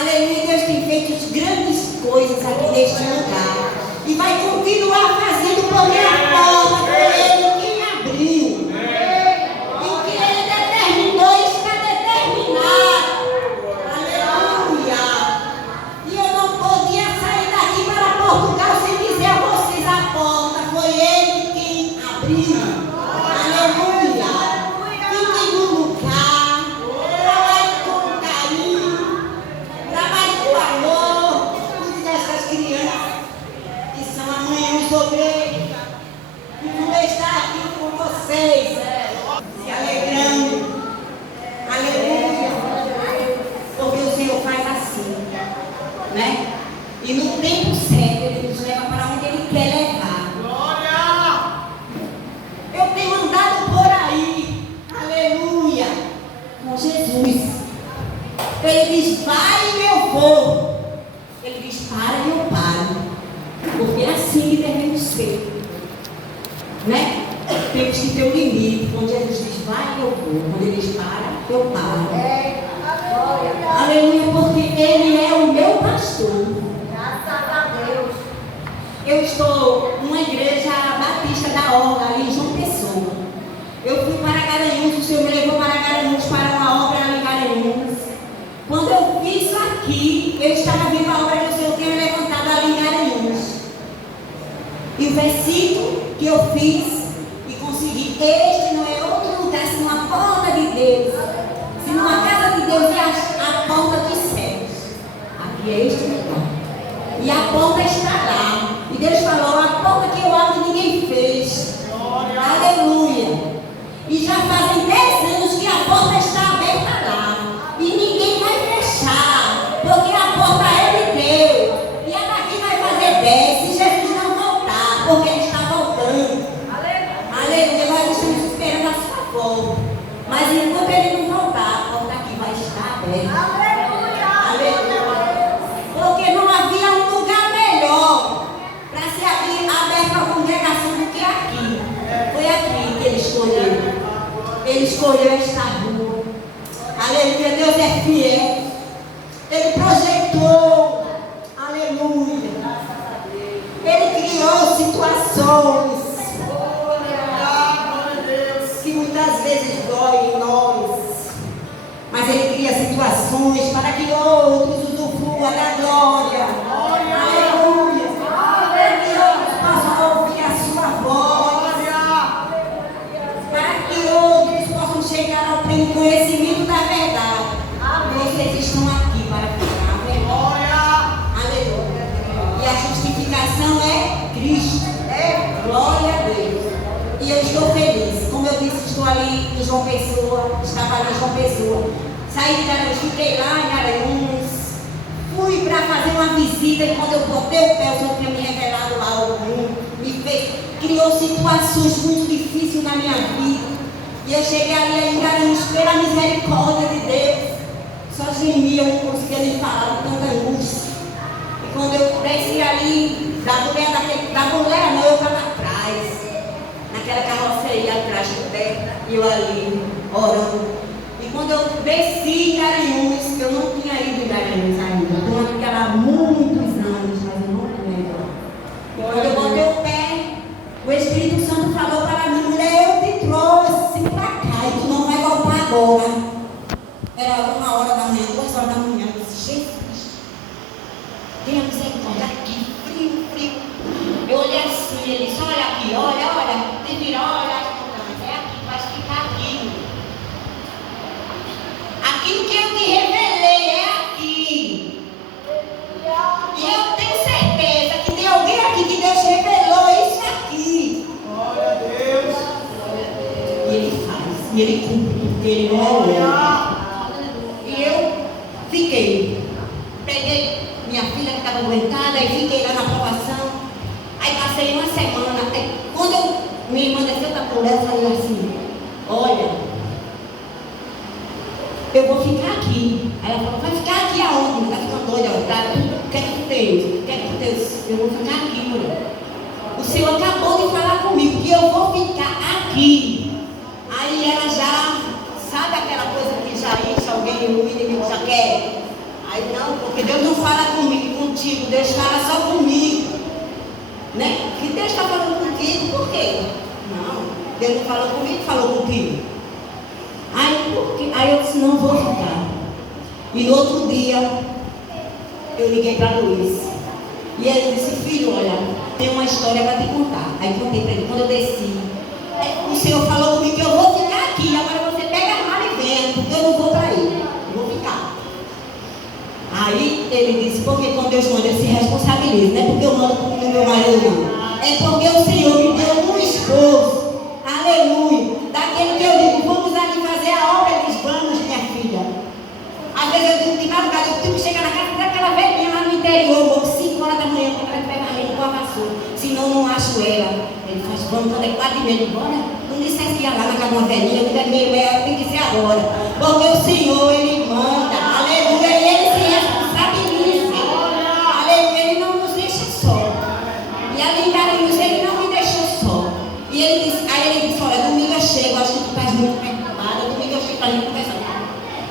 Aleluia, Deus tem feito grandes coisas aqui neste lugar. E vai continuar fazendo, porque a porta foi Ele quem abriu. E o que Ele determinou está determinado. Aleluia. E eu não podia sair daqui para Portugal sem dizer a vocês: a porta foi Ele quem abriu. Aleluia. Fiquem no lugar. Trabalhe com carinho. Trabalhe com amor. Cuide dessas crianças que são amanhã os obreiros. E vou estar aqui com vocês, se alegrando. Aleluia. Porque o Senhor faz assim, né? E no tempo certo Ele nos leva para onde Ele quer levar. Glória! Eu tenho andado por aí, aleluia, com Jesus. Ele diz: vai e eu vou. Ele diz: para e eu paro. Porque é assim que devemos ser, né? Temos que ter um limite. Quando Jesus diz: vai e eu vou. Quando Ele diz: para, eu paro. Aleluia, porque Ele é o meu pastor. Graças a Deus. Eu estou numa igreja batista da Orla, ali em João Pessoa. Eu fui para Garanhuns, o Senhor me levou para Garanhuns para uma obra ali em Garanhuns. Quando eu fiz isso aqui, eu estava vendo a obra que o Senhor tinha levantado ali em Garanhuns. E o versículo que eu fiz e consegui: este não é outro lugar senão a porta de Deus, senão a casa de Deus e a porta dos céus. Aqui é este lugar. E a porta está lá. E Deus falou: a porta que eu abro ninguém fez. Aleluia. E já fazem 10 anos que a porta está aberta lá. E ninguém vai fechar. Porque a porta é de Deus. E a daqui vai fazer 10 se Jesus não voltar. Porque Ele está voltando. Aleluia. Nós estamos esperando a sua volta. Mas enquanto Ele não voltar, a porta aqui vai estar aberta. Aleluia. Porque não havia um lugar melhor para se abrir aberta a congregação do que aqui. Foi aqui que Ele escolheu. Ele escolheu esta rua. Aleluia, Deus é fiel. Ele projetou. Aleluia. Ele criou situações que muitas vezes doem em nós. Mas Ele cria situações para que outros usufruam da glória. Aleluia. Para que outros possam ouvir a sua voz. Para que outros possam chegar ao pleno conhecimento da verdade. Vocês estão aqui para ficar a verdade. Aleluia. E a justificação é Cristo. Glória a Deus. E eu estou feliz. Como eu disse, estou ali em João Pessoa. Estava ali em João Pessoa. Saí de Garanhuns, fiquei lá em Garanhuns. Fui para fazer uma visita e quando eu botei o pé, o Senhor tinha me revelado algo. Me fez, criou situações muito difíceis na minha vida. E eu cheguei ali em Garanhuns pela misericórdia de Deus. Só gemia, eu não conseguia nem falar, de tanta angústia. E quando eu desci ali, da mulher não, eu estava atrás. Naquela carroceria atrás do pé, e eu ali, orando. E quando eu desci em Garanhuns, eu não tinha ido em Garanhuns ainda. Eu estou aqui há muitos anos, mas eu não lembro. E quando eu botei o pé, o Espírito Santo falou para mim: mulher, eu te trouxe para cá e tu não vai voltar agora. Era 1h da manhã, 2h da manhã. Eu disse: Jesus, tenha misericórdia aqui, frio, frio. Eu olhei assim, ele disse: olha aqui, olha, te vira, olha, é aqui, vai ficar aqui. Aquilo que eu te revelei é aqui. E eu tenho certeza que tem alguém aqui que Deus revelou isso aqui. Glória a Deus. E Ele faz, e Ele cumpre, porque Ele não é homem. E eu fiquei. Peguei minha filha que estava aguentada e fiquei lá na aprovação. Aí passei uma semana. Aí, quando minha irmã desceu da mulher, eu falei assim: olha, eu vou ficar aqui. Aí ela falou: vai ficar aqui aonde? Tá ficando doida, tá? O que é que tu tens? O que é que tu tens? Eu vou ficar aqui, mulher. O Senhor acabou de falar comigo que eu vou ficar aqui. Aí ela já, sabe aquela coisa que já enche alguém, o inimigo já quer? Aí não, porque Deus não fala comigo, contigo, Deus fala só comigo. Né? Que Deus está falando contigo, por quê? Não, Deus não falou comigo, falou contigo. Aí eu disse, não vou ficar. E no outro dia, eu liguei para Luiz. E ele disse, filho, olha, tem uma história para te contar. Aí contei para ele, quando eu desci, o Senhor falou comigo que eu vou ficar aqui. Agora você pega a mala e vem, porque eu não vou para aí. Eu vou ficar. Aí ele disse, porque quando Deus manda, ele se responsabiliza. Não é porque eu mando com o meu marido, não. É porque o Senhor me deu um esposo. Aleluia. Daquele que eu digo, vamos ali fazer a obra. Eles vamos, minha filha. Às vezes eu digo de madrugada, eu tenho que chegar na casa daquela velhinha lá no interior, vou 5 horas da manhã, para ela pegar a leite com a vassoura. Senão não acho ela. Ele faz, vamos, quando é 4h30, embora. Não dissesse que ia lá na casa de uma velhinha, eu digo, meio ela tem que ser agora. Porque o Senhor, Ele manda. Aleluia. E Ele se responsabiliza. Aleluia. Ele não nos deixa só. E ali em Garanhuns, Ele não me deixou só. E ele disse, aí ele disse, olha, domingo eu chego, acho que tu estás muito perturbada, domingo eu chego para a gente conversar.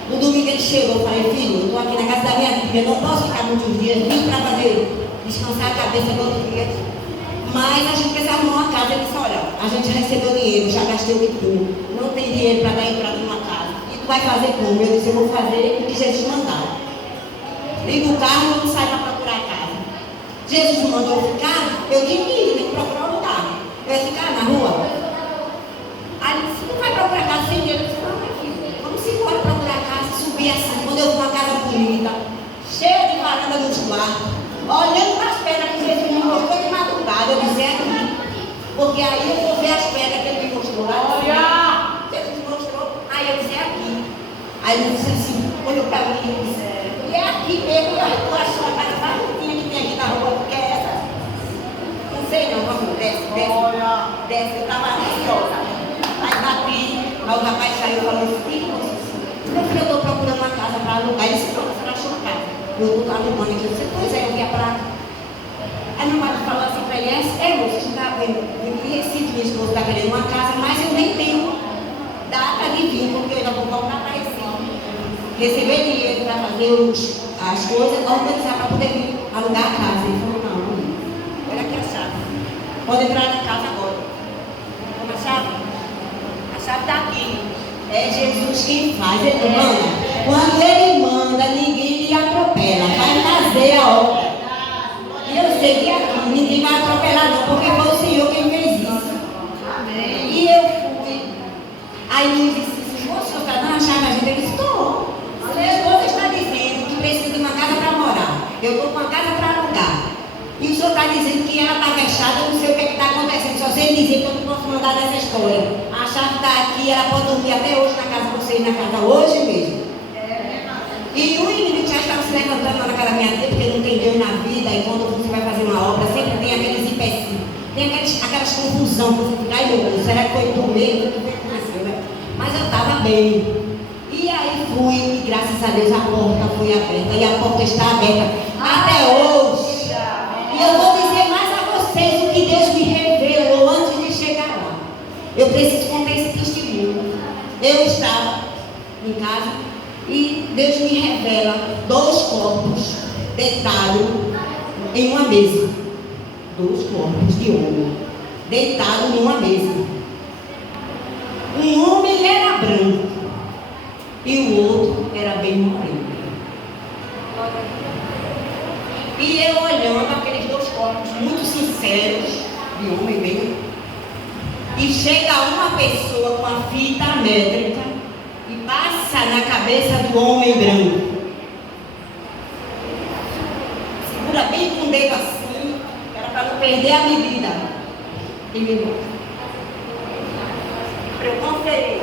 No domingo ele chegou, eu falei, filho, eu estou aqui na casa da minha filha, não posso ficar muitos dias, nem para fazer descansar a cabeça do outro dia. Mas a gente precisa arrumar uma casa. Ele disse, olha, a gente já recebeu dinheiro, já gastei o que tudo, não tem dinheiro para dar entrada numa casa. E tu vai fazer como? Eu disse, eu vou fazer o que Jesus mandar. Liga o carro e não sai para procurar a casa. Jesus mandou eu ficar, eu tinha que ir, né, procurar um lugar. Eu ia ficar na rua. Aí ele disse, não vai procurar casa sem dinheiro? Eu disse, não, meu filho, vamos embora procurar casa, subir assim, quando eu vi uma casa bonita, cheia de varanda nos quartos, olhando para as pedras que Jesus me mostrou de madrugada, eu disse, é aqui. Porque aí eu vou ver as pedras que ele me mostrou lá. Olha! Jesus me mostrou, aí eu disse, é aqui. Aí ele disse assim, olhou para mim e disse, e é aqui mesmo, e aí tu achou a casa mais bonitinha que tem aqui na rua, porque é essa. Não sei não, vamos, desce, eu estava ansiosa. Aí bati, aí o rapaz saiu e falou assim, meu filho, eu estou procurando uma casa para alugar. Ele disse, pronto, você achou uma casa. Eu estou alugando aqui. Eu disse, pois é, eu vim para. Aí meu marido falou assim para ele, você está vendo, em Recife, minha esposa está querendo uma casa, mas eu nem tenho data de vir, porque eu ainda vou voltar para Recife. Receber dinheiro para fazer as coisas, organizar para poder vir alugar a casa. Ele falou, não, olha aqui a chave. Pode entrar na casa agora. Toma a chave? A chave está aqui. É Jesus quem faz. Ele manda. Quando Ele manda, ninguém lhe atropela. Vai fazer a obra. E eu sei que aqui ninguém vai atropelar não, porque foi o Senhor quem fez isso. Amém. E eu fui. Aí Luiz disse, o senhor está dando a chave a gente? Ele disse, estou. A esposa está dizendo que precisa de uma casa para morar. Eu estou com uma casa para alugar. E o senhor está dizendo que ela está fechada, eu não sei o que está acontecendo. Só sei dizer que eu não posso mandar dessa história. A chave está aqui, ela pode dormir até hoje na casa de vocês, na casa hoje mesmo. E o inimigo já estava se levantando lá na casa da minha tia, porque não tem Deus na vida. E quando você vai fazer uma obra, sempre tem aqueles empecilhos. Tem aquelas confusões que você fica, ai meu Deus, será que foi tu mesmo? O que aconteceu, né? Mas eu estava bem. E aí fui, e graças a Deus a porta foi aberta. E a porta está aberta até hoje. E eu vou dizer mais a vocês o que Deus me revelou antes de chegar lá. Eu preciso contar esse testemunho. Eu estava em casa e Deus me revela 2 corpos deitados em uma mesa. 2 corpos de homem deitados em uma mesa. Um homem era branco e o outro era bem moreno. E eu olhando aqueles 2 corpos muito sinceros, de homem bem, e chega uma pessoa com a fita métrica e passa na cabeça do homem branco. Segura bem com o dedo assim, era para não perder a medida. E me volta. Para eu conferir.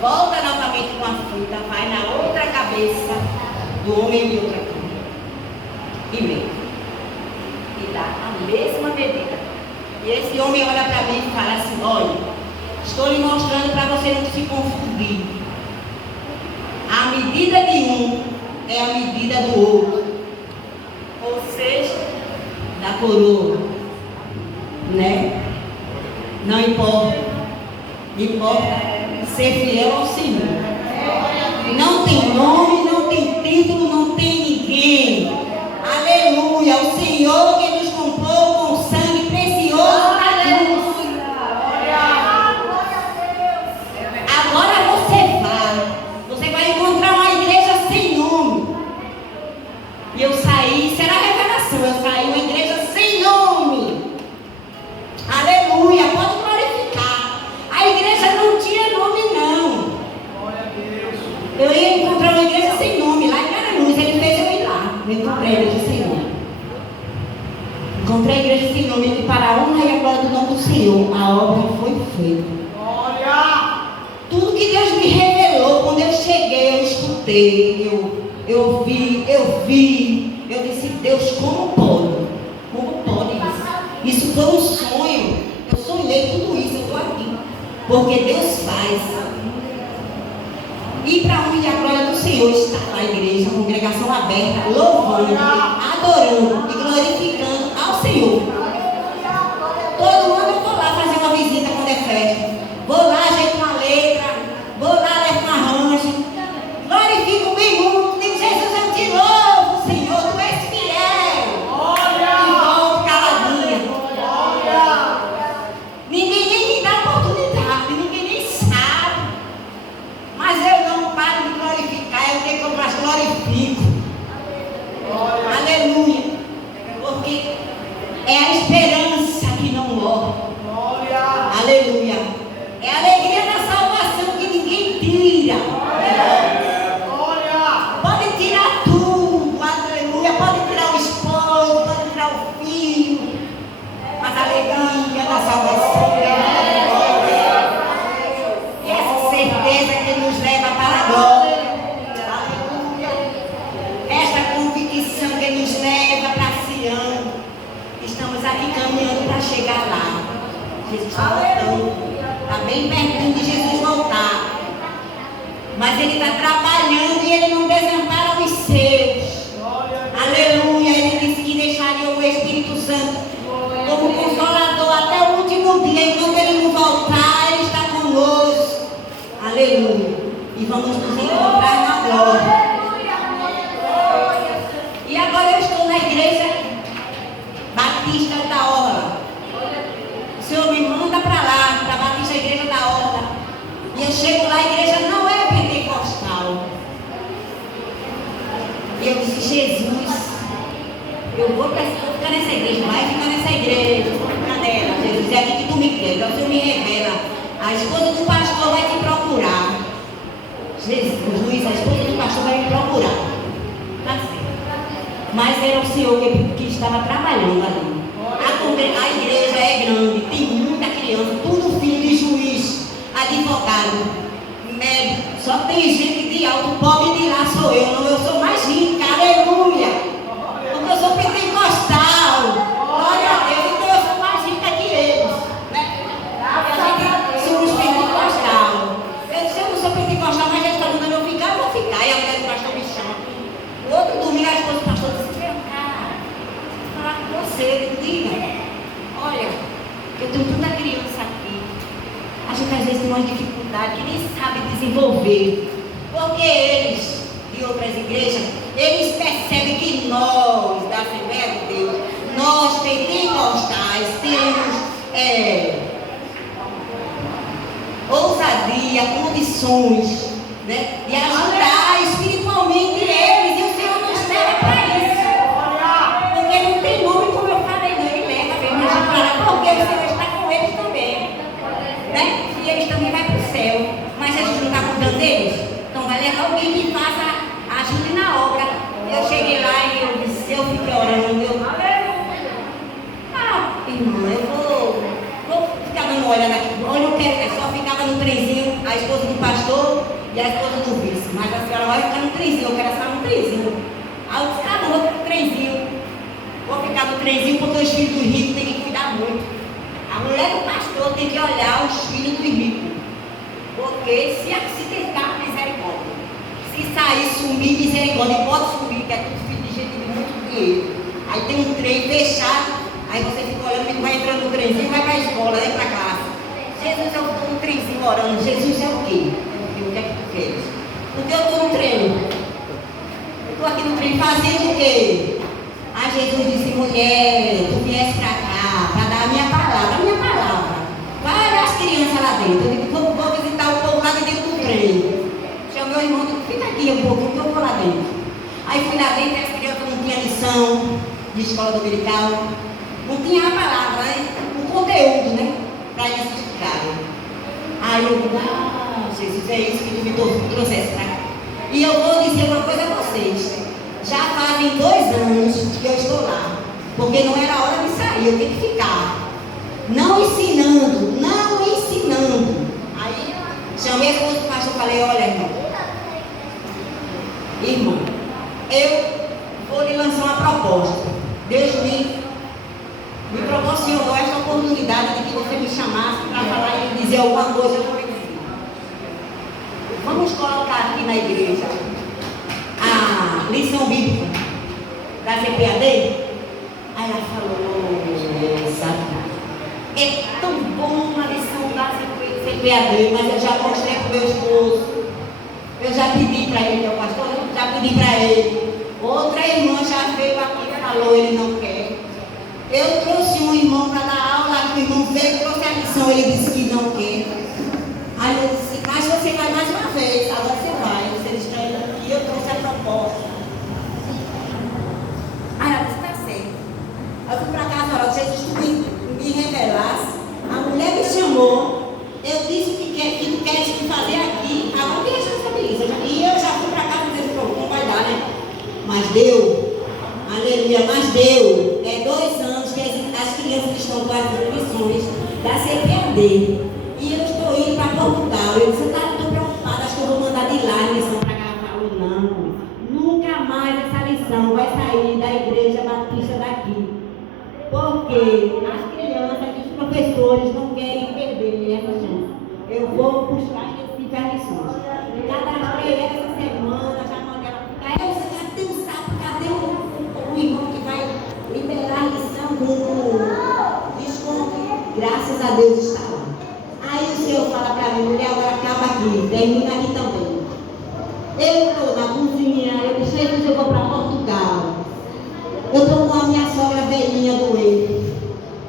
Volta novamente com a fita, vai na outra cabeça do homem de outra cor. E meio. E dá a mesma medida. E esse homem olha para mim e fala assim, olha, estou lhe mostrando para você não se confundir. A medida de um é a medida do outro. Ou seja, da coroa. Né? Não importa. Importa ser fiel ao Senhor. Não tem nome, não tem título, não tem Eu ia encontrar uma igreja sem nome, lá em Garanhuns, ele fez eu ir lá. Eu encontrei a igreja sem nome. Encontrei a igreja sem nome, ele para a honra e a glória do nome do Senhor. A obra foi feita. Glória! Tudo que Deus me revelou, quando eu cheguei, eu escutei, eu vi, eu disse, Deus, como pode? Como pode isso? Isso foi um sonho. Eu sonhei tudo isso, eu estou aqui. Porque Deus faz. E para honra e a glória do Senhor está lá a igreja, a congregação aberta, louvando, adorando e glorificando ao Senhor. Todo ano eu vou lá fazer uma visita quando é festa. Vou lá, ajeito uma letra, vou lá, levo um arranjo, glorifico bem muito, digo, Jesus, eu te louvo, Senhor, tu és fiel. E volto caladinha. Ninguém nem me dá oportunidade, ninguém nem sabe. Mas eu não paro de glorificar, eu tenho que eu mais glorifico. Aleluia. Porque é a esperança que não morre. Aleluia. É a alegria da salvação que ninguém tira. Pode tirar tudo, aleluia. Pode tirar o esposo, pode tirar o filho. Mas a alegria da salvação. E essa certeza que nos leva para a glória. Aleluia. Esta convicção que nos leva para Sião. Estamos aqui caminhando para chegar lá. Jesus está voltando. Está bem pertinho de Jesus voltar. Mas Ele está trabalhando e Ele não desampara os seus. Aleluia. Ele disse que deixaria o Espírito Santo como consolador até o último dia. Enquanto Ele não voltar, Ele está conosco. Aleluia. E vamos nos encontrar na glória. E agora eu estou na igreja Batista da Orla. O Senhor me manda para lá, para a Batista Igreja da Horta. E eu chego lá, a igreja não é pentecostal. E eu disse, Jesus, eu vou ficar nessa igreja, vai ficar nessa igreja, vou ficar nela, Jesus, é aqui que tu me quer. Então o Senhor me revela, a esposa do pastor vai te procurar. Jesus, Luiz, a esposa do pastor vai me procurar. Tá certo. Mas era o Senhor que estava trabalhando ali. A igreja é grande, tem muita criança, tudo filho de juiz, advogado, médico, só tem gente de alto, pobre de lá sou eu, não, eu sou mais rica, aleluia, porque eu sou pentecostal, glória a Deus, então eu sou mais rica que eles, né? Porque a gente somos pentecostal. Eu disse, eu não sou pentecostal, mas já está mandando eu ficar, eu vou ficar, e a mulher do pastor me chama. O outro domingo a esposa do pastor disse, vem cá, vou falar com você, diga. Olha, eu tenho tanta criança aqui. A gente às vezes tem uma dificuldade que nem sabe desenvolver. Porque eles, de outras igrejas, eles percebem que nós, da Assembleia de Deus, nós pentecostais, temos ousadia, condições, né, de ajudar espiritualmente eles. E o Senhor nos leva para isso. Porque não tem nome, como eu falei, não. Ele leva mesmo a gente para lá, porque o Senhor está com eles também, né? E eles também vão para o céu. Mas Jesus não está cuidando deles? Então vai levar alguém que faça, ajude na obra. Eu cheguei lá e eu disse, eu fiquei orando, irmã, eu vou ficar dando olhada aqui. Olha, eu quero, só ficava no trenzinho, a esposa do pastor e a esposa do vice. Mas a senhora vai ficar no trenzinho, eu quero estar no trenzinho. Aí eu disse, não, vou ficar no trenzinho. Vou ficar no trenzinho porque os filhos dos ricos têm que cuidar muito. A mulher do pastor tem que olhar os filhos dos ricos. Porque se tentar, misericórdia. Se sair, sumir, misericórdia, pode sumir, que é tudo filho de gente de muito dinheiro. Aí tem um trem fechado. Aí você fica olhando, vai entrando no trenzinho, vai para a escola, vai para a classe. Jesus, eu estou no trenzinho orando. Jesus é o quê? O que é que tu queres? Porque eu estou no trem. Eu estou aqui no trem fazendo o quê? Aí Jesus disse, mulher, tu viesse para cá, para dar a minha palavra. Vai olhar as crianças lá dentro. Eu digo, vou visitar o povo lá dentro do trem. Chamei o irmão, digo, fica aqui um pouquinho que eu vou lá dentro. Aí fui lá dentro e as crianças não tinham lição de escola dominical. Não tinha a palavra, né? O conteúdo, né? Para eles explicarem. Aí eu digo, Jesus, é isso que tu me trouxesse para cá. E eu vou dizer uma coisa a vocês. Já fazem 2 anos que eu estou lá. Porque não era hora de sair, eu tenho que ficar. Não ensinando. Aí, chamei a esposa do pastor e falei, olha, irmão, eu vou lhe lançar uma proposta. Deus me proporcionou esta oportunidade de que você me chamasse para falar e dizer alguma coisa. Eu vou lhe dizer. Vamos colocar aqui na igreja a lição bíblica da CPAD. Aí ela falou, é tão bom a lição da CPAD, mas eu já mostrei para o meu esposo. Eu já pedi para ele, meu pastor, eu já pedi para ele. Outra irmã já veio aqui e falou, ele não quer. Eu trouxe um irmão para dar aula, o irmão veio, trouxe a lição, ele disse que não quer. Aí eu disse, mas você vai mais uma vez, agora você vai, vocês estão indo aqui, eu trouxe a proposta. Aí ela disse, tá certo. Eu fui para casa, olha, Jesus, tu me revelasse, a mulher me chamou, eu disse o que tu queres me fazer aqui, agora tem responsabilidade. E eu já fui para casa e disse, não vai dar, né? Mas deu, aleluia, mas deu. É 2 anos que as crianças estão com as lições da CPAD. E eu estou indo para Portugal. Eu disse, estou preocupada, acho que eu vou mandar de lá a lição para cá. Eu falo, não, nunca mais essa lição vai sair da igreja batista daqui. Porque as crianças e os professores não querem perder essa chance. Eu vou buscar as lições. Cadastrei essa semana, já mandei ela. Aí você já tem um saco, cadê o irmão que vai liberar a lição com desconto? Graças a Deus está lá. Aí o Senhor fala para mim, mulher, agora acaba aqui, termina aqui também. Eu estou na cozinha, eu disse, eu vou para Portugal. Eu estou com a minha sogra velhinha doente.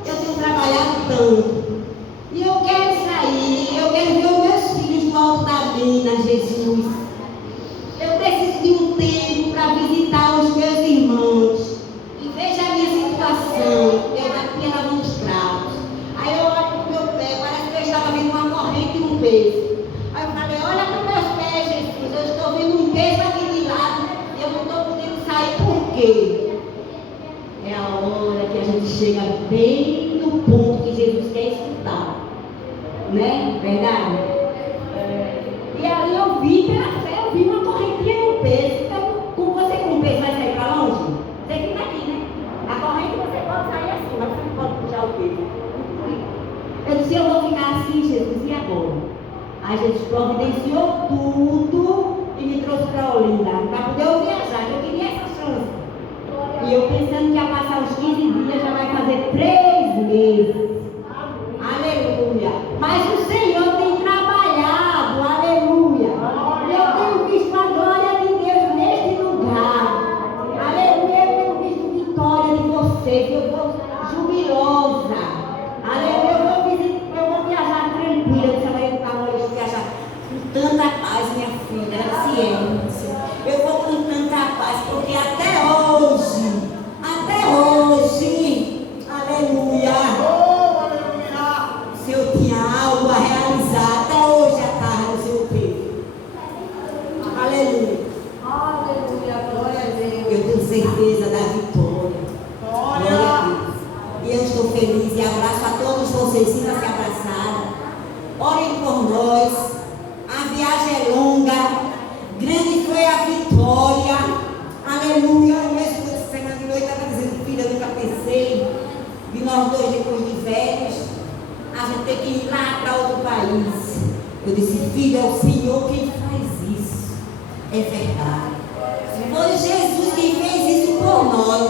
Eu tenho trabalhado tanto. E eu quero sair, eu quero ver os meus filhos no alto da mina, Jesus. Eu preciso de um tempo para visitar os meus irmãos. E veja a minha situação. Eu aqui lavando os pratos. Aí eu olho para o meu pé, parece que eu estava vendo uma corrente e um peso. Aí eu falei, olha para os meus pés, Jesus. Eu estou vendo um peso aqui de lado e eu não estou podendo sair. Por quê? É a hora que a gente chega bem no ponto que Jesus quer escutar. Né? Verdade? E aí eu vi pela fé, eu vi uma correntinha e um peso. Então, com você com o peso vai sair para longe? Você fica aqui, né? A corrente você pode sair assim, mas você não pode puxar o peso. Eu disse, eu vou ficar assim, Jesus, e agora? Aí Jesus providenciou tudo e me trouxe para Olinda, para poder eu viajar, eu queria essa chance. E eu pensando que ia passar uns 15 dias, já vai fazer 3 meses. Aleluia. Mas o Senhor tem trabalhado, aleluia. Eu tenho visto a glória de Deus neste lugar. Aleluia. Eu tenho visto vitória de vocês. Eu vou jubilosa. Aleluia. Eu vou viajar tranquila. Eu trabalhei com o carro, eu vou viajar com tanta paz, minha filha. Ciência. Eu vou com tanta paz, porque até hoje, aleluia. Se eu tinha algo a realizar, até hoje à tarde o Senhor teve. Aleluia. Aleluia, glória a Deus. Eu tenho certeza da vitória. Glória a Deus. E eu estou feliz e abraço a todos vocês. Sinta-se abraçada. Orem por nós. A viagem é longa. Grande foi a vitória. Aleluia. O meu esposo semana de noite estava dizendo, filha, eu nunca pensei. E nós dois, depois de velhos, a gente tem que ir lá para outro país. Eu disse, filha, é o Senhor quem faz isso. É verdade. Foi Jesus quem fez isso por nós.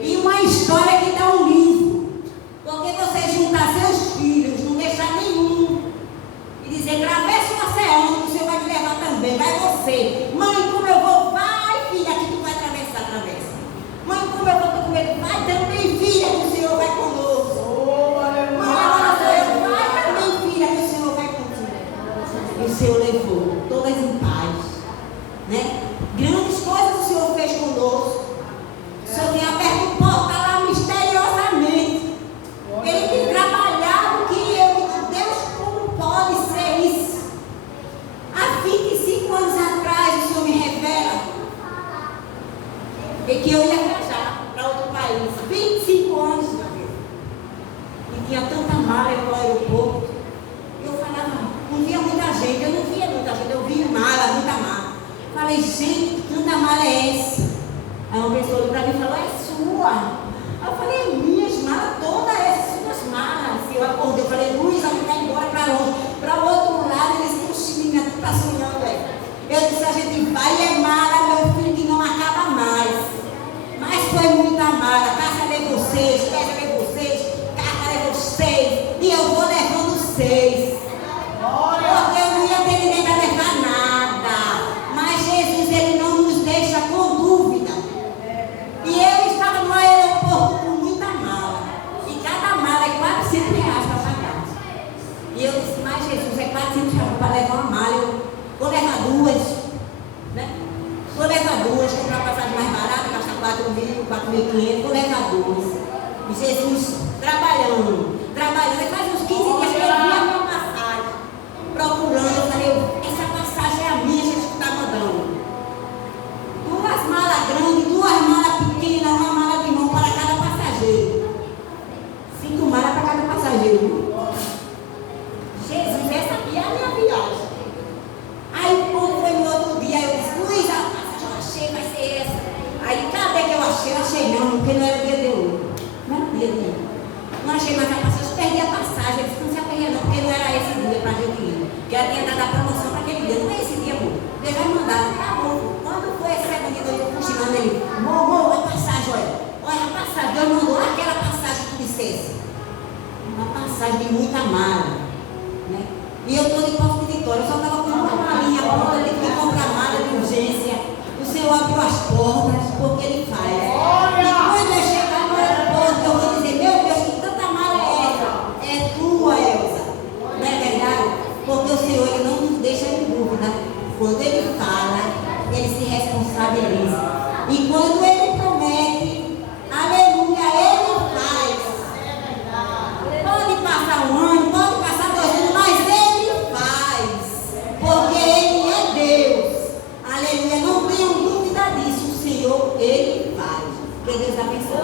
E uma história que dá um livro. Porque você juntar seus filhos, não deixar nenhum, e dizer, atravessa o oceano, o Senhor vai me levar também. Vai você. Mãe, como eu vou? Vai, filha, que tu vai atravessar, atravessa. Mãe, como eu vou? Tô com medo. Vai também, filha, que o Senhor vai conosco. O Senhor levou, todas em paz, né? Grandes coisas o Senhor fez conosco. O Senhor tem aberto porta lá misteriosamente. Ele tem trabalhado que eu digo, Deus, como pode ser isso? Há 25 anos atrás, falei, gente, tanta mala é essa? Aí uma pessoa olhou para mim e falou, é sua. Aí eu falei, é minhas malas, todas essas suas malas. E eu acordei, eu falei, Luiz, a gente vai embora para longe. Para o outro lado, eles dizem, oxi, menina, tu tá sonhando, é? Eu disse, a gente vai, é mala, meu filho, que não acaba mais. Mas foi muita mala, casa de vocês, casa de vocês, casa de vocês. E eu vou levando 6. Porque eu não ia ter ninguém para levar nada. Mas Jesus, Ele não nos deixa com dúvida. E eu estava no aeroporto com muita mala. E cada mala é R$400 para pagar. E eu disse, mas Jesus, é R$400 para levar uma mala. Eu vou levar 2. Né? Vou levar 2, comprar passagem mais barata, gastar 4.000, 4.500, vou levar 2. E Jesus trabalhando. E faz uns 15 dias que eu vi a minha passagem. Procurando, eu falei, essa passagem é a minha, gente que está mandando. 2 malas grandes, 2 malas pequenas, uma mala de mão para cada passageiro. 5 malas para cada passageiro. Jesus, essa aqui é a minha viagem. Aí quando foi no outro dia, eu disse, Luiz, a passagem eu achei, vai ser essa. Aí cadê que eu achei? Eu achei não, porque não era o dia de hoje. Não era o dia de hoje. Não achei mais a passagem, eu perdi a passagem. Eu disse, não se aperreia não, porque não era esse dia para a gente ir. Que ela tinha dado a promoção para aquele dia. Não é esse dia, amor. Deus vai mandar. Tá bom. Quando foi esse segundo dia, eu estou cochilando ele. Amor, a passagem, olha. Olha a passagem. Deus mandou aquela passagem que tu dissesse. Uma passagem de muita mala. Né? E eu estou de posse de vitória. Eu só estava com uma malinha pronta, eu tive que comprar mala de urgência. O Senhor abriu as portas, porque Ele faz. E quando eu chegar no aeroporto, eu vou dizer, meu Deus, que tanta mala é essa? É tua, Elza. Não é verdade? Porque o Senhor, Ele não nos deixa em dúvida. Quando Ele fala, Ele se responsabiliza. E quando Ele promete, aleluia, Ele faz. Pode passar um ano, pode passar 2 anos, mas Ele faz. Porque Ele é Deus. Aleluia, não tenham dúvida disso. O Senhor, Ele faz. Que Deus abençoe.